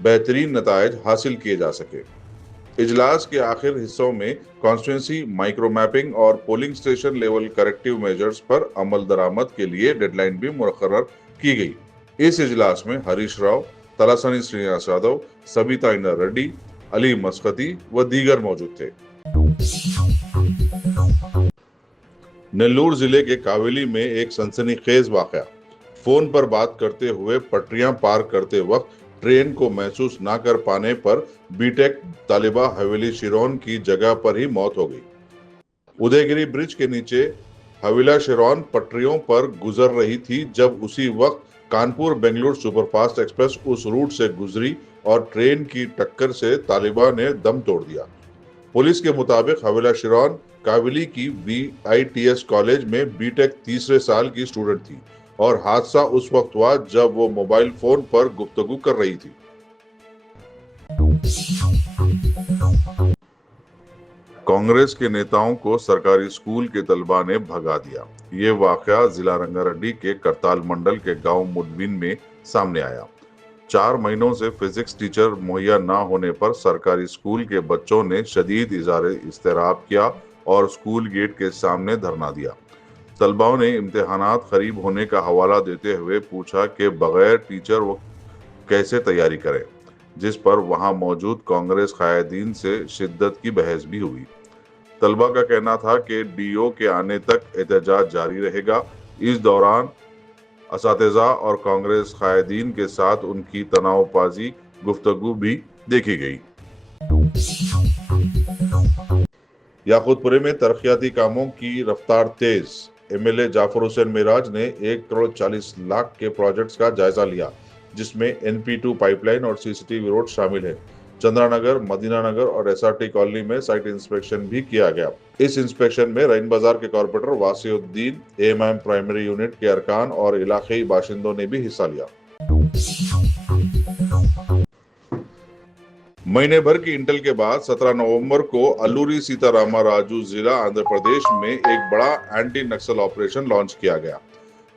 بہترین نتائج حاصل کیے جا سکے۔ اجلاس کے آخر حصوں میں کانسٹیٹوئنسی مائکرو میپنگ اور polling station level corrective measures پر عمل درآمد کے لیے ڈیڈ لائن بھی مقرر کی گئی۔ اس اجلاس میں ہریش راؤ، تلاسانی سرینیواس یادو، سبیتا اندر ریڈی، علی مسقطی و دیگر موجود تھے۔ نیلور ضلع کے کاویلی میں ایک سنسنی خیز واقعہ۔ فون پر بات کرتے ہوئے پٹریاں پار کرتے وقت ٹرین کو محسوس نہ کر پانے پر بی ٹیک طالبہ حویلی شیرون کی جگہ پر ہی موت ہو گئی۔ ادے گری برج کے نیچے حویلا شیرون پٹریوں پر گزر رہی تھی جب اسی وقت Kanpur Bangalore super fast express اس روٹ سے گزری اور ٹرین کی ٹکر سے طالبہ نے دم توڑ دیا۔ پولیس کے مطابق حویلا شیرون کاویلی کی وی آئی ٹی ایس کالج میں بی ٹیک تیسرے سال کی اسٹوڈنٹ تھی اور حادثہ اس وقت ہوا جب وہ موبائل فون پر گفتگو کر رہی تھی۔ کانگریس کے نیتاؤں کو سرکاری اسکول کے طلبہ نے بھگا دیا۔ یہ واقعہ ضلع رنگا ریڈی کے کرتال منڈل کے گاؤں مدوین میں سامنے آیا۔ 4 مہینوں سے فزکس ٹیچر مہیا نہ ہونے پر سرکاری اسکول کے بچوں نے شدید اظہار اضطراب کیا اور اسکول گیٹ کے سامنے دھرنا دیا۔ طلباء نے امتحانات قریب ہونے کا حوالہ دیتے ہوئے پوچھا کہ بغیر ٹیچر وہ کیسے تیاری کریں، جس پر وہاں موجود کانگریس قائدین سے شدت کی بحث بھی ہوئی۔ طلباء کا کہنا تھا کہ ڈی او کے آنے تک احتجاج جاری رہے گا۔ اس دوران اساتذہ اور کانگریس قائدین کے ساتھ ان کی تناؤ بازی گفتگو بھی دیکھی گئی۔ یاقوت پورے میں ترقیاتی کاموں کی رفتار تیز۔ ایم ایل اے جعفر حسین معراج نے 1,40,00,000 کے پروجیکٹس کا جائزہ لیا، جس میں NP2 پائپ لائن اور سی سی ٹی وی روڈ شامل ہیں۔ چندرا نگر، مدینہ نگر اور ایس آر ٹی کالونی میں سائٹ انسپیکشن بھی کیا گیا۔ اس انسپیکشن میں رائن بازار کے کارپوریٹر واسع الدین، AMIM پرائمری یونٹ کے ارکان اور علاقائی باشندوں نے بھی حصہ لیا۔ مہینے بھر کی انٹل کے بعد 17 نومبر کو الوری سیتا راما راجو ضلع آندھرا پردیش میں ایک بڑا اینٹی نکسل آپریشن لانچ کیا گیا۔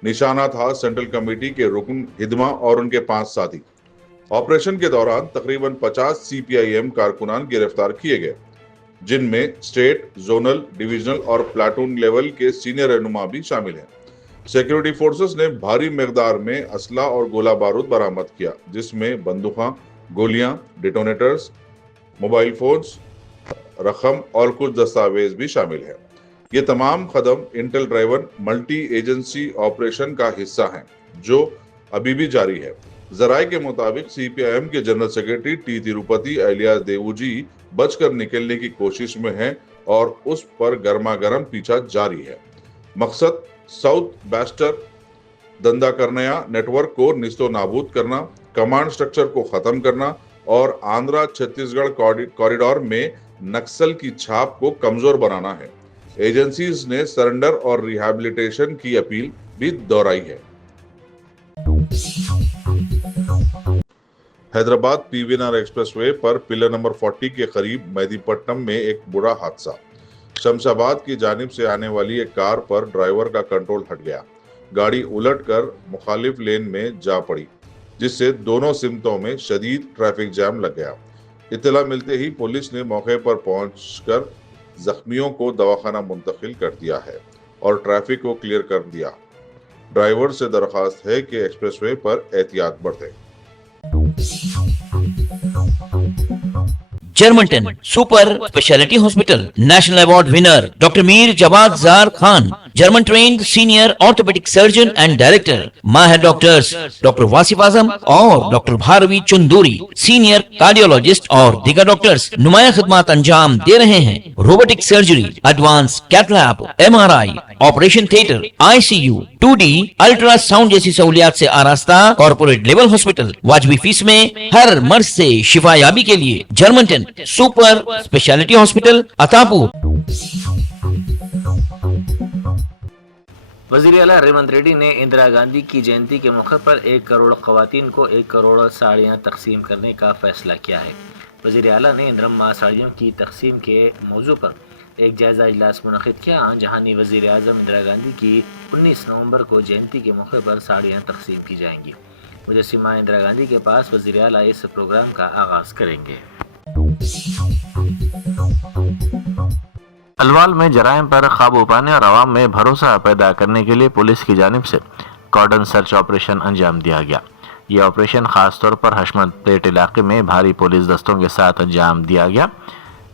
نشانہ تھا سینٹرل کمیٹی کے رکن ہدمہ اور ان کے 5 ساتھی۔ آپریشن کے دوران تقریباً 50 CPIM کارکنان گرفتار کیے گئے، جن میں اسٹیٹ، زونل، ڈویژنل اور پلاٹون لیول کے سینئر رہنما بھی شامل ہیں۔ سیکیورٹی فورسز نے بھاری مقدار میں اسلحہ اور گولہ بارود برآمد کیا، جس میں بندوقاں، گولیاں، ڈیٹونیٹرز، موبائل فونز، رقم اور کچھ دستاویز بھی شامل ہیں۔ یہ تمام قدم until driven multi agency operation کا حصہ ہیں، جو ابھی بھی جاری ہے۔ ذرائع کے مطابق CPIM کے جنرل سیکرٹری ٹی تروپتی ایلیاس دیو جی بچ کر نکلنے کی کوشش میں ہیں اور اس پر گرما گرم پیچھا جاری ہے۔ مقصد ساؤتھ بیسٹر دندا کرنیا نیٹ ورک کو نیست و نابود کرنا، کمانڈ سٹرکچر کو ختم کرنا اور آندھرا چھتیس گڑھ کوریڈور میں نکسل کی چھاپ کو کمزور بنانا ہے۔ ایجنسیز نے سرنڈر اور ریہیبلیٹیشن کی اپیل بھی دہرائی ہے۔ حیدرآباد PVNR ایکسپریس وے پر پلر نمبر 40 کے قریب مہدی پٹنم میں ایک بڑا حادثہ۔ شمس آباد کی جانب سے آنے والی ایک کار پر ڈرائیور کا کنٹرول ہٹ گیا۔ گاڑی الٹ کر مخالف لین میں جا پڑی، جس سے دونوں سمتوں میں شدید ٹریفک جام لگ گیا۔ اطلاع ملتے ہی پولیس نے موقع پر پہنچ کر زخمیوں کو دواخانہ منتقل کر دیا ہے اور ٹریفک کو کلیئر کر دیا۔ ڈرائیور سے درخواست ہے کہ ایکسپریس وے پر احتیاط برتیں۔ Germanten super speciality hospital national award winner doctor Mir Jawad Zar Khan, German trained senior orthopaedic surgeon and director, ماہر ڈاکٹرز ڈاکٹر واصف اعظم اور doctor Bharavi Chanduri, senior cardiologist اور دیگر ڈاکٹرز نمایاں خدمات انجام دے رہے ہیں۔ Robotic surgery, advance cath lab, MRI، operation theatre, ICU، 2D ultrasound جیسی سہولیات سے آراستہ کارپوریٹ لیول ہاسپٹل، واجبی فیس میں ہر مرض سے شفا یابی کے لیے جرمنٹن سپر اسپیشلٹی ہاسپٹل عطاپور۔ وزیر اعلیٰ ریونت ریڈی نے اندرا گاندھی کی جینتی کے موقع پر 1 کروڑ خواتین کو 1 کروڑ ساڑیاں تقسیم کرنے کا فیصلہ کیا ہے۔ وزیر اعلیٰ نے اندرما ساڑیوں کی تقسیم کے موضوع پر ایک جائزہ اجلاس منعقد کیا، جہاں وزیر اعظم اندرا گاندھی کی 19 نومبر کو جینتی کے موقع پر ساڑیاں تقسیم کی جائیں گی۔ مجسمہ اندرا گاندھی کے پاس وزیر اعلیٰ اس پروگرام کا آغاز کریں گے۔ الوال میں جرائم پر قابو پانے اور عوام میں بھروسہ پیدا کرنے کے لیے پولیس کی جانب سے کارڈن سرچ آپریشن انجام دیا گیا۔ یہ آپریشن خاص طور پر حشمت پیٹ علاقے میں بھاری پولیس دستوں کے ساتھ انجام دیا گیا۔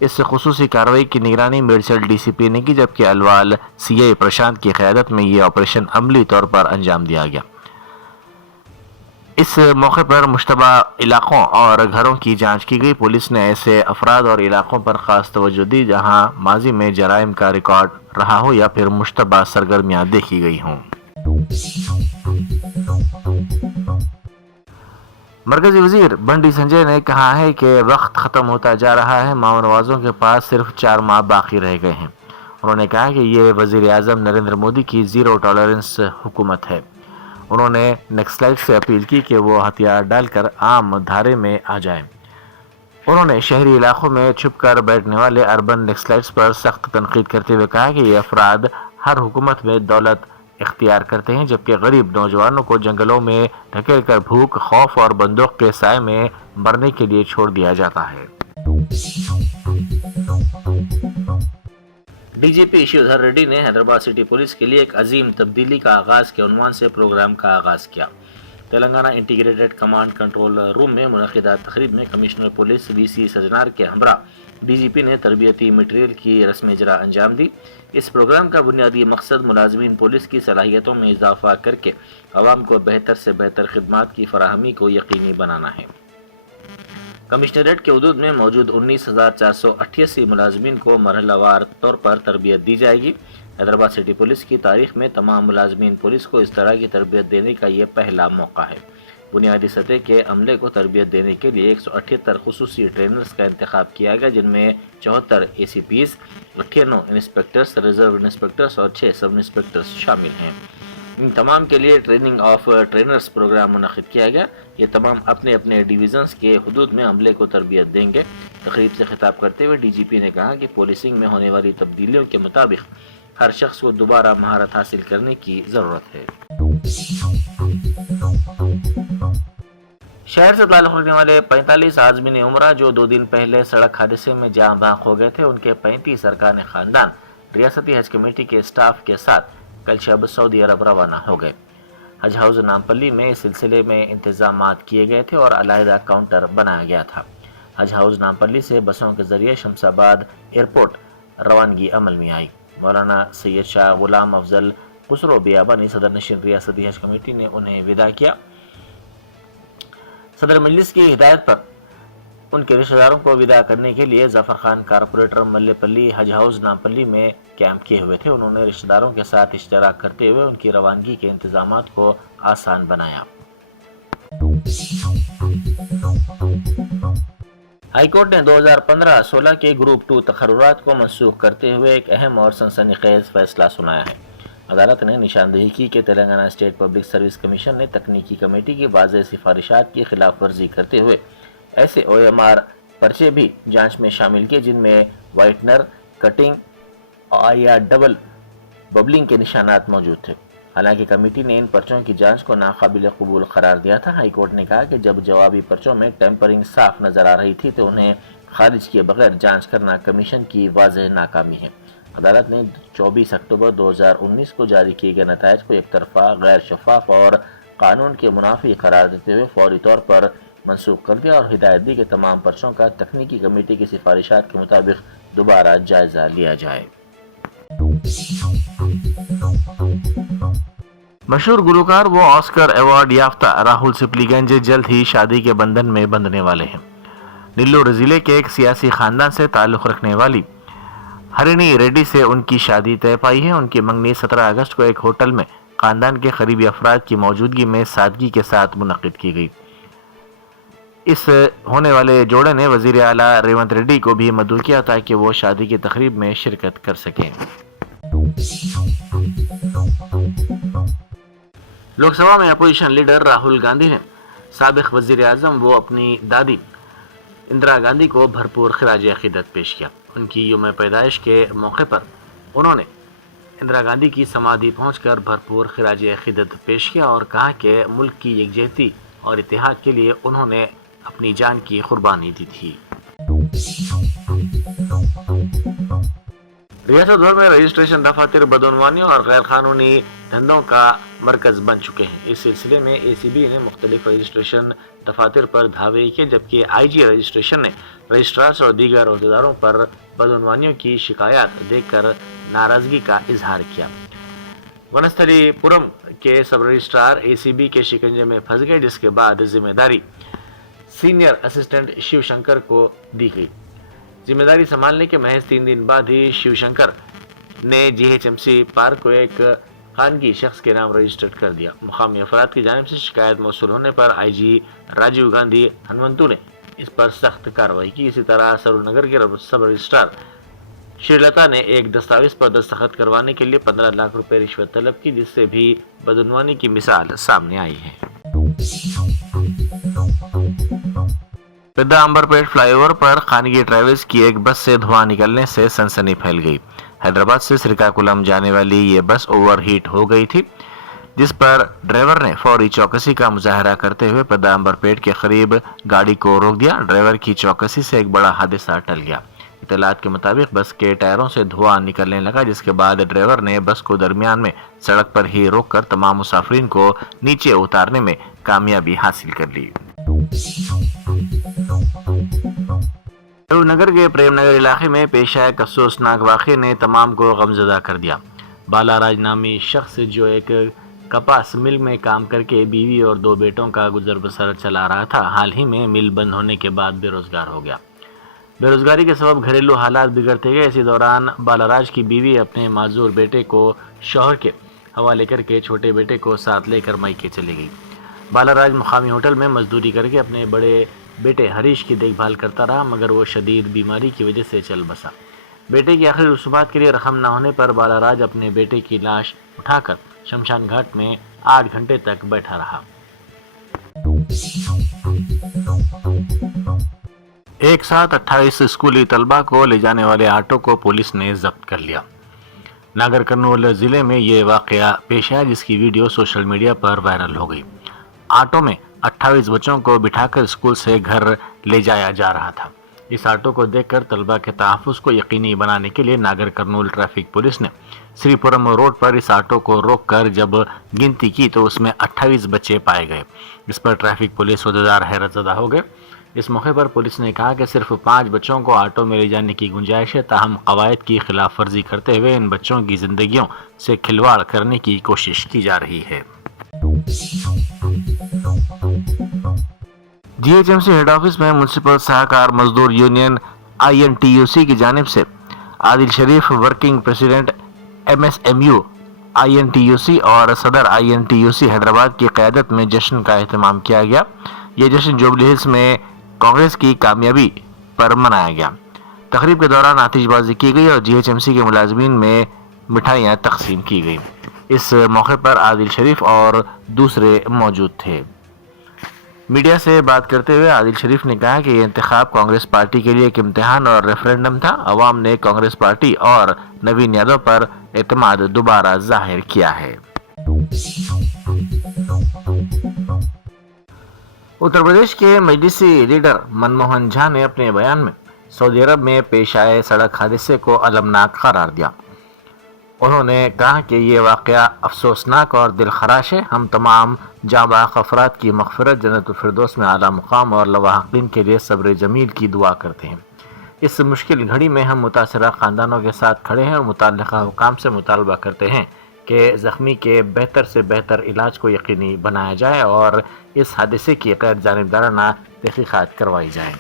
اس خصوصی کارروائی کی نگرانی میڈسل ڈی سی پی نے کی، جبکہ الوال سی آئی پرشانت کی قیادت میں یہ آپریشن عملی طور پر انجام دیا گیا۔ اس موقع پر مشتبہ علاقوں اور گھروں کی جانچ کی گئی۔ پولیس نے ایسے افراد اور علاقوں پر خاص توجہ دی جہاں ماضی میں جرائم کا ریکارڈ رہا ہو یا پھر مشتبہ سرگرمیاں دیکھی گئی ہوں۔ مرکزی وزیر بنڈی سنجے نے کہا ہے کہ وقت ختم ہوتا جا رہا ہے، ماؤ نوازوں کے پاس صرف 4 ماہ باقی رہ گئے ہیں۔ انہوں نے کہا کہ یہ وزیر اعظم نریندر مودی کی زیرو ٹالرنس حکومت ہے۔ انہوں نے نکسلائٹ سے اپیل کی کہ وہ ہتھیار ڈال کر عام دھارے میں آ جائیں۔ انہوں نے شہری علاقوں میں چھپ کر بیٹھنے والے اربن نکسلائٹس پر سخت تنقید کرتے ہوئے کہا کہ یہ افراد ہر حکومت میں دولت اختیار کرتے ہیں، جبکہ غریب نوجوانوں کو جنگلوں میں دھکیل کر بھوک، خوف اور بندوق کے سائے میں مرنے کے لیے چھوڑ دیا جاتا ہے۔ ڈی جی پی شیودھر ریڈی نے حیدرآباد سٹی پولیس کے لیے ایک عظیم تبدیلی کا آغاز کے عنوان سے پروگرام کا آغاز کیا۔ Telangana integrated command control room میں منعقدہ تقریب میں کمشنر پولیس وی سی سجنار کے ہمراہ ڈی جی پی نے تربیتی مٹیریل کی رسم اجرا انجام دی۔ اس پروگرام کا بنیادی مقصد ملازمین پولیس کی صلاحیتوں میں اضافہ کر کے عوام کو بہتر سے بہتر خدمات کی فراہمی کو یقینی بنانا ہے۔ کمشنریٹ کے حدود میں موجود 19,488 ملازمین کو مرحلہ وار طور پر تربیت دی جائے گی۔ حیدرآباد سٹی پولیس کی تاریخ میں تمام ملازمین پولیس کو اس طرح کی تربیت دینے کا یہ پہلا موقع ہے۔ بنیادی سطح کے عملے کو تربیت دینے کے لیے 178 خصوصی ٹرینرز کا انتخاب کیا گیا، جن میں 74 اے سی پیز، 98 انسپیکٹرز، ریزرو انسپیکٹرز اور 6 سب انسپیکٹرز شامل ہیں۔ ان تمام کے لیے ٹریننگ آف ٹرینرز پروگرام منعقد کیا گیا۔ یہ تمام اپنے اپنے ڈویژنز کے حدود میں عملے کو تربیت دیں گے۔ تقریب سے خطاب کرتے ہوئے ڈی جی پی نے کہا کہ پولیسنگ میں ہونے والی تبدیلیوں کے مطابق ہر شخص کو دوبارہ مہارت حاصل کرنے کی ضرورت ہے۔ شہر سے تعلق رکھنے والے 45 عازمین عمرہ جو 2 دن پہلے سڑک حادثے میں جاں بحق ہو گئے تھے، ان کے 35 ارکان خاندان ریاستی حج کمیٹی کے اسٹاف کے ساتھ کل شب سعودی عرب روانہ ہو گئے۔ حج ہاؤس نامپلی میں اس سلسلے میں انتظامات کیے گئے تھے اور علیحدہ کاؤنٹر بنایا گیا تھا۔ حج ہاؤس نامپلی سے بسوں کے ذریعے شمس آباد ایئرپورٹ روانگی عمل میں آئی۔ مولانا سید شاہ غلام افضل خسرو بیابانی صدر نشین ریاستی حج کمیٹی نے انہیں وداع کیا۔ صدر مجلس کی ہدایت پر ان کے رشتہ داروں کو وداع کرنے کے لیے ظفر خان کارپوریٹر ملے پلی حج ہاؤس نامپلی میں کیمپ کیے ہوئے تھے۔ انہوں نے رشتہ داروں کے ساتھ اشتراک کرتے ہوئے ان کی روانگی کے انتظامات کو آسان بنایا۔ ہائی کورٹ نے 2015-16 کے گروپ 2 تقررات کو منسوخ کرتے ہوئے ایک اہم اور سنسنی خیز فیصلہ سنایا ہے۔ عدالت نے نشاندہی کی کہ Telangana state public service commission نے تکنیکی کمیٹی کی واضح سفارشات کی خلاف ورزی کرتے ہوئے ایسے او ایم آر پرچے بھی جانچ میں شامل کیے جن میں وائٹنر، کٹنگ یا ڈبل ببلنگ کے نشانات موجود تھے۔ حالانکہ کمیٹی نے ان پرچوں کی جانچ کو ناقابل قبول قرار دیا تھا۔ ہائی کورٹ نے کہا کہ جب جوابی پرچوں میں ٹیمپرنگ صاف نظر آ رہی تھی تو انہیں خارج کیے بغیر جانچ کرنا کمیشن کی واضح ناکامی ہے۔ عدالت نے 24 اکتوبر 2019 کو جاری کیے گئے نتائج کو یک طرفہ، غیر شفاف اور قانون کے منافی قرار دیتے ہوئے فوری طور پر منسوخ کر دیا اور ہدایت دی کہ تمام پرچوں کا تکنیکی کمیٹی کی سفارشات کے مطابق دوبارہ جائزہ لیا جائے۔ مشہور گلوکار و آسکر ایوارڈ یافتہ راہل سپلی گنج جلد ہی شادی کے بندھن میں بندھنے والے ہیں۔ نیلور ضلع کے ایک سیاسی خاندان سے تعلق رکھنے والی ہرینی ریڈی سے ان کی شادی طے پائی ہے۔ ان کی منگنی 17 اگست کو ایک ہوٹل میں خاندان کے قریبی افراد کی موجودگی میں سادگی کے ساتھ منعقد کی گئی۔ اس ہونے والے جوڑے نے وزیر اعلیٰ ریونت ریڈی کو بھی مدعو کیا تاکہ وہ شادی کی تقریب میں شرکت کر سکیں۔ لوک سبھا میں اپوزیشن لیڈر راہل گاندھی نے سابق وزیر اعظم وہ اپنی دادی اندرا گاندھی کو بھرپور خراج عقیدت پیش کیا۔ ان کی یوم پیدائش کے موقع پر انہوں نے اندرا گاندھی کی سمادھی پہنچ کر بھرپور خراج عقیدت پیش کیا اور کہا کہ ملک کی یکجہتی اور اتحاد کے لیے انہوں نے اپنی جان کی قربانی دی تھی۔ ریاست بھر میں رجسٹریشن دفاتر بدعنوانیوں اور غیر قانونی دھندوں کا مرکز بن چکے ہیں۔ اس سلسلے میں اے سی بی نے مختلف رجسٹریشن دفاتر پر دھاوے کیے، جبکہ آئی جی رجسٹریشن نے رجسٹرارز اور دیگر عہدیداروں پر بدعنوانیوں کی شکایات دیکھ کر ناراضگی کا اظہار کیا۔ ونستھلی پورم کے سب رجسٹرار اے سی بی کے شکنجے میں پھنس گئے، جس کے بعد ذمہ داری سینئر اسسٹنٹ شیو شنکر کو دی گئی۔ ذمہ داری سنبھالنے کے محض 3 دن بعد ہی شیو شنکر نے G H M C park کو ایک خانگی شخص کے نام رجسٹرڈ کر دیا۔ مقامی افراد کی جانب سے شکایت موصول ہونے پر آئی جی راجیو گاندھی ہنمنتو نے اس پر سخت کارروائی کی۔ اسی طرح سرور نگر کے سب رجسٹرار شری لتا نے ایک دستاویز پر دستخط کروانے کے لیے 15 لاکھ روپے رشوت طلب کی، جس سے بھی بدعنوانی کی مثال سامنے آئی ہے۔ پیدامبرپیٹ فلائی اوور پر خانگی ٹریولز کی ایک بس سے دھواں نکلنے سے سنسنی پھیل گئی۔ حیدرآباد سے سریکاکولم جانے والی یہ بس اوور ہیٹ ہو گئی تھی، جس پر ڈرائیور نے فوری چوکسی کا مظاہرہ کرتے ہوئے پیدامبرپیٹ کے قریب گاڑی کو روک دیا۔ ڈرائیور کی چوکسی سے ایک بڑا حادثہ ٹل گیا۔ اطلاعات کے مطابق بس کے ٹائروں سے دھواں نکلنے لگا، جس کے بعد ڈرائیور نے بس کو درمیان میں سڑک پر ہی روک کر تمام مسافرین کو نیچے اتارنے میں کامیابی حاصل کر لی۔ سرور نگر کے پریم نگر علاقے میں پیش آئے ایک افسوسناک واقعے نے تمام کو غمزدہ کر دیا۔ بالا راج نامی شخص جو ایک کپاس مل میں کام کر کے بیوی اور 2 بیٹوں کا گزر بسر چلا رہا تھا، حال ہی میں مل بند ہونے کے بعد بے روزگار ہو گیا۔ بے روزگاری کے سبب گھریلو حالات بگڑتے گئے۔ اسی دوران بالا راج کی بیوی اپنے معذور بیٹے کو شوہر کے حوالے کر کے چھوٹے بیٹے کو ساتھ لے کر میکے چلی گئی۔ بالا راج مقامی ہوٹل میں مزدوری کر کے اپنے بڑے بیٹے ہریش کی دیکھ بھال کرتا رہا، مگر وہ شدید بیماری کی وجہ سے چل بسا۔ بیٹے کی آخری رسومات کے لیے رقم نہ ہونے پر بالا راج اپنے بیٹے کی لاش اٹھا کر شمشان گھاٹ میں 8 گھنٹے تک بیٹھا رہا۔ ایک ساتھ 28 اسکولی طلبہ کو لے جانے والے آٹو کو پولیس نے ضبط کر لیا۔ ناگر کرنول ضلع میں یہ واقعہ پیش آیا، جس کی ویڈیو سوشل میڈیا پر وائرل ہو گئی۔ آٹو میں 28 بچوں کو بٹھا کر اسکول سے گھر لے جایا جا رہا تھا۔ اس آٹو کو دیکھ کر طلبہ کے تحفظ کو یقینی بنانے کے لیے ناگر کرنول ٹریفک پولیس نے سری پورم روڈ پر اس آٹو کو روک کر جب گنتی کی تو اس میں 28 بچے پائے گئے۔ اس پر ٹریفک پولیس عہدیدار حیرت زدہ ہو گئے۔ اس موقع پر پولیس نے کہا کہ صرف 5 بچوں کو آٹو میں لے جانے کی گنجائش ہے، تاہم قواعد کی خلاف ورزی کرتے ہوئے ان بچوں کی زندگیوں سے کھلواڑ کرنے کی کوشش کی جا رہی ہے۔ G H M C head office میں municipal Sahkar Mazdoor union I N T U C کی جانب سے Adil Sharif working president M S M U I N T U C اور صدر I N T U C Hyderabad کی قیادت میں جشن کا اہتمام کیا گیا۔ یہ جشن جوبلی ہلز میں کانگریس کی کامیابی پر منایا گیا۔ تقریب کے دوران آتش بازی کی گئی اور جی ایچ ایم سی کے ملازمین میں مٹھائیاں تقسیم کی گئی۔ اس موقع پر عادل شریف اور دوسرے موجود تھے۔ میڈیا سے بات کرتے ہوئے عادل شریف نے کہا کہ یہ انتخاب کانگریس پارٹی کے لیے ایک امتحان اور ریفرینڈم تھا۔ عوام نے کانگریس پارٹی اور نوین یادو پر اعتماد دوبارہ ظاہر کیا ہے۔ اتر پردیش کے مجلسی لیڈر منموہن جھا نے اپنے بیان میں سعودی عرب میں پیش آئے سڑک حادثے کو المناک قرار دیا۔ انہوں نے کہا کہ یہ واقعہ افسوسناک اور دل خراش ہے۔ ہم تمام جاں بحق افراد کی مغفرت، جنت الفردوس میں اعلیٰ مقام اور لواحقین کے لیے صبر جمیل کی دعا کرتے ہیں۔ اس مشکل گھڑی میں ہم متاثرہ خاندانوں کے ساتھ کھڑے ہیں اور متعلقہ حکام سے مطالبہ کرتے ہیں کہ زخمی کے بہتر سے بہتر علاج کو یقینی بنایا جائے اور اس حادثے کی غیر جانبدارانہ تحقیقات کروائی جائیں۔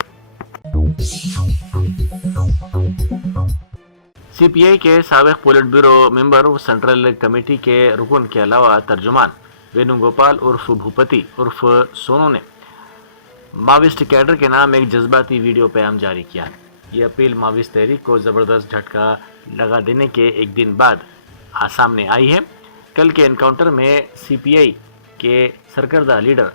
سی پی آئی کے سابق پولٹ بیورو ممبر سینٹرل کمیٹی کے رکن کے علاوہ ترجمان وینو گوپال عرف بھوپتی عرف سونو نے ماویسٹ کیڈر کے نام ایک جذباتی ویڈیو پیغام جاری کیا ہے۔ یہ اپیل ماویسٹ تحریک کو زبردست جھٹکا لگا دینے کے ایک دن بعد سامنے آئی ہے۔ کل کے انکاؤنٹر میں سی پی آئی کے سرکردہ لیڈر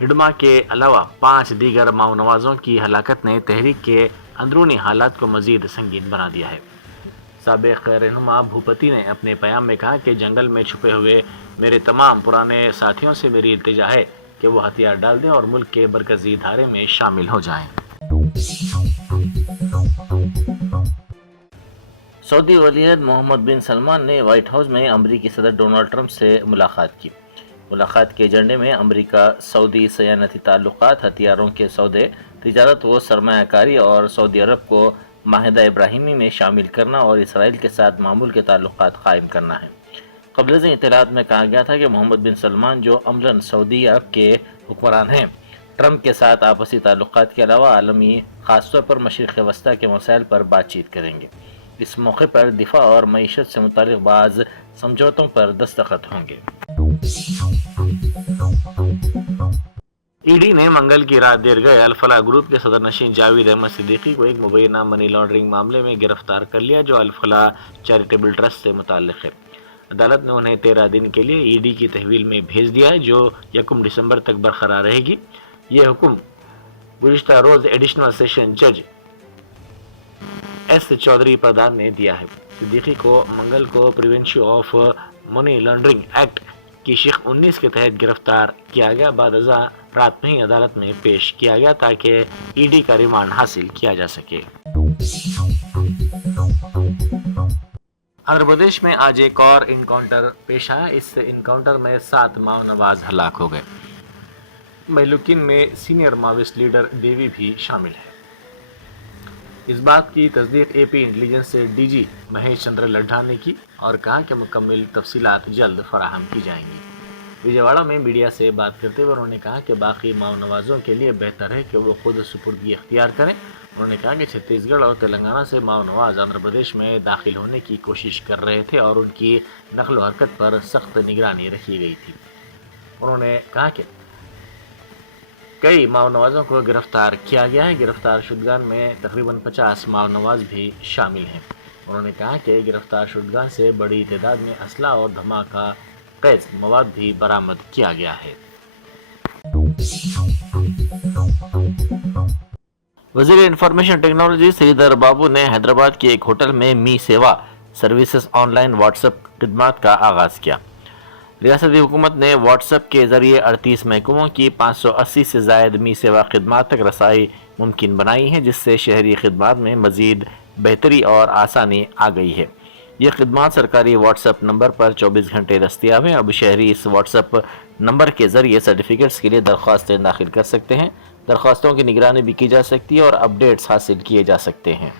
ہڈما کے علاوہ 5 دیگر ماؤ نوازوں کی ہلاکت نے تحریک کے اندرونی حالات کو مزید سنگین بنا دیا ہے۔ سابق رہنما بھوپتی نے اپنے پیام میں کہا کہ جنگل میں چھپے ہوئے میرے تمام پرانے ساتھیوں سے میری التجا ہے کہ وہ ہتھیار ڈال دیں اور ملک کے مرکزی دھارے میں شامل ہو جائیں۔ سعودی ولی عہد محمد بن سلمان نے وائٹ ہاؤس میں امریکی صدر ڈونلڈ ٹرمپ سے ملاقات کی۔ ملاقات کے ایجنڈے میں امریکہ سعودی سیانتی تعلقات، ہتھیاروں کے سودے، تجارت و سرمایہ کاری اور سعودی عرب کو معاہدہ ابراہیمی میں شامل کرنا اور اسرائیل کے ساتھ معمول کے تعلقات قائم کرنا ہے۔ قبل ازیں اطلاعات میں کہا گیا تھا کہ محمد بن سلمان، جو عملاً سعودی عرب کے حکمران ہیں، ٹرمپ کے ساتھ آپسی تعلقات کے علاوہ عالمی، خاص طور پر مشرق وسطیٰ کے مسائل پر بات چیت کریں گے۔ اس موقع پر دفاع اور معیشت سے متعلق بعض سمجھوتوں پر دستخط ہوں گے۔ ای ڈی نے منگل کی رات دیر گئے الفلاح گروپ کے صدر نشین جاوید احمد صدیقی کو ایک مبینہ منی لانڈرنگ معاملے میں گرفتار کر لیا، جو الفلاح چیریٹیبل ٹرسٹ سے متعلق ہے۔ عدالت نے انہیں 13 دن کے لیے ای ڈی کی تحویل میں بھیج دیا ہے، جو 1 دسمبر تک برقرار رہے گی۔ یہ حکم گزشتہ روز ایڈیشنل سیشن جج ایس چودھری پردھان نے دیا ہے۔ صدیقی کو منگل کو prevention of money laundering act کی شق 19 کے تحت گرفتار کیا گیا۔ بعد ازاں رات میں ہی عدالت میں پیش کیا گیا تاکہ ای ڈی کا ریمانڈ حاصل کیا جا سکے۔ آندھرا پردیش میں آج ایک اور انکاؤنٹر پیش آیا۔ اس انکاؤنٹر میں 7 ماؤ نواز ہلاک ہو گئے۔ مہلوکین میں سینئر ماویسٹ لیڈر دیوی بھی شامل ہے۔ اس بات کی تصدیق اے پی انٹیلیجنس سے ڈی جی مہیش چندر لڈھا نے کی اور کہا کہ مکمل تفصیلات جلد فراہم کی جائیں گی۔ وجے واڑہ میں میڈیا سے بات کرتے ہوئے انہوں نے کہا کہ باقی ماؤ نوازوں کے لیے بہتر ہے کہ وہ خود سپردگی اختیار کریں۔ انہوں نے کہا کہ چھتیس گڑھ اور تلنگانہ سے ماؤ نواز آندھرا پردیش میں داخل ہونے کی کوشش کر رہے تھے اور ان کی نقل و حرکت پر سخت نگرانی رکھی گئی تھی۔ انہوں نے کہا کہ کئی ماؤ نوازوں کو گرفتار کیا گیا ہے۔ گرفتار شدگان میں تقریباً 50 ماؤ نواز بھی شامل ہیں۔ انہوں نے کہا کہ گرفتار شدگان سے بڑی تعداد میں اسلحہ اور دھماکہ خیز مواد بھی برآمد کیا گیا ہے۔ وزیر انفارمیشن ٹیکنالوجی سریدھر بابو نے حیدرآباد کے ایک ہوٹل میں Mee Seva services online WhatsApp خدمات کا آغاز کیا۔ ریاستی حکومت نے واٹس ایپ کے ذریعے 38 محکموں کی 580 سے زائد می سیوا خدمات تک رسائی ممکن بنائی ہے، جس سے شہری خدمات میں مزید بہتری اور آسانی آ گئی ہے۔ یہ خدمات سرکاری واٹس ایپ نمبر پر 24 گھنٹے دستیاب ہیں۔ اب شہری اس واٹس ایپ نمبر کے ذریعے سرٹیفکیٹس کے لیے درخواستیں داخل کر سکتے ہیں، درخواستوں کی نگرانی بھی کی جا سکتی ہے اور اپ ڈیٹس حاصل کیے جا سکتے ہیں۔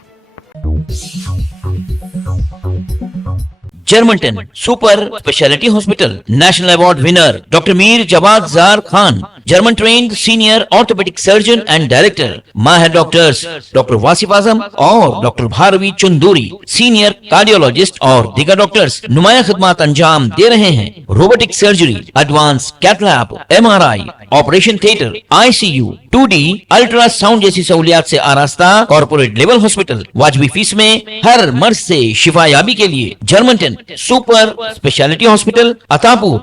Germanten super speciality hospital national award winner doctor Mir Jawad Zar Khan, German trained senior orthopaedic surgeon and director, ماہر ڈاکٹرز ڈاکٹر واصف اعظم اور doctor Bharavi Chanduri, senior cardiologist اور دیگر ڈاکٹرز نمایاں خدمات انجام دے رہے ہیں۔ Robotic surgery, advance cath lab, MRI، operation theatre, ICU، 2D ultrasound جیسی سہولیات سے آراستہ کارپوریٹ لیول ہاسپٹل، واجبی فیس میں ہر مرض سے شفا یابی کے لیے جرمنٹن سپر اسپیشلٹی ہاسپٹل، عطاپور،